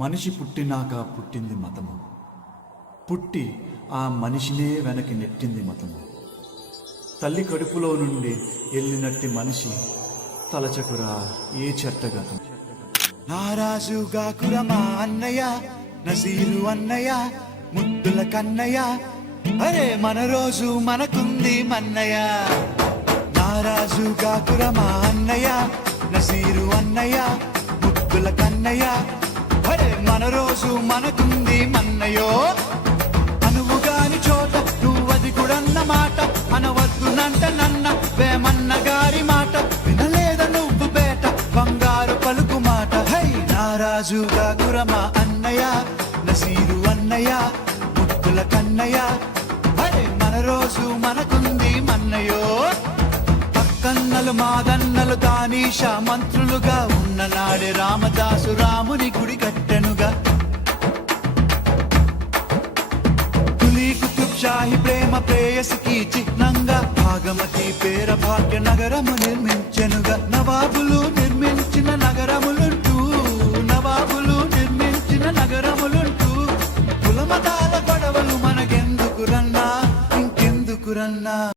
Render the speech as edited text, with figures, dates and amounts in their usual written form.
మనిషి పుట్టినాక పుట్టింది మతము, పుట్టి ఆ మనిషినే వెనక్కి నెట్టింది మతము. తల్లి కడుపులో నుండి వెళ్ళినట్టి మనిషి తలచకురా ఏ చెట్టగతం. నారాజుగా కురమా అన్నయ్య, నజీరు అన్నయ్య, ముద్దుల కన్నయ్య, అరే మన రోజు మనకుంది మన్నయ్య. నారాజుగా కురమా అన్నయ్య, నజీరు అన్నయ్య, ముద్దుల కన్నయ్య, అరే మన రోజు మనకుంది మన్నయ్యో. అనువుగాని చోట నువ్వది కూడన్న మాట, అనవద్దునంట నన్న వేమన్న గారి మాట, వినలేద నువ్వు బేట బంగారు పలుకు మాట. హై నారాజుగా కురమా అన్నయ్య, నజీరు అన్నయ్య, ముద్దుల కన్నయ్య, అరే మన రోజు మనకుంది మన్నయ్యో. పక్కన్నలు మాదన్నలు దానీష మంత్రులుగా ఉన్న నాడే రామదాసు రాముని గుడి కట్టెనుగా. కులీ కుతుబ్ షాహి ప్రేమ ప్రేయసికి చిహ్నంగా భాగమతి పేర భాగ్య నగరము నిర్మించెనుగా. నవాబులు నిర్మించిన నగరములుంటూ, నవాబులు నిర్మించిన నగరములుంటూ, కులమతాల గొడవలు మనకెందుకురన్నా, ఇంకెందుకురన్నా.